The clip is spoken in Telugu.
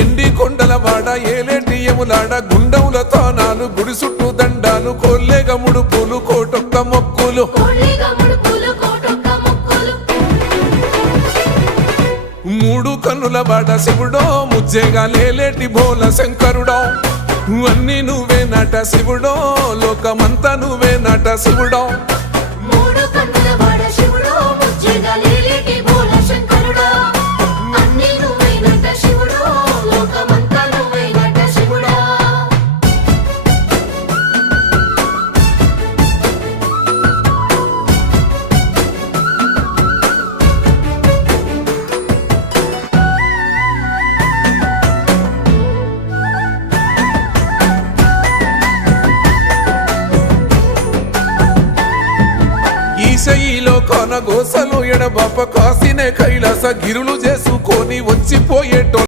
ఎండి కొండలవాడ ఏలేటి యములాడ గుండముల తానాలు గుడి చుట్టూ దండాలు కొల్లేగ ముడుపులు కోటొక్క మొక్కులు మూడు కన్నుల వాడ శివుడో ముజ్జేగా లేలేటి బోల శంకరుడో అన్ని నువ్వే నట శివుడో లోకమంతా నువ్వే నట శివుడో ఈశయిలో కొన గోసలు ఎడబాప కాసినే కైలాస గిరులు చేసుకొని వచ్చిపోయేటో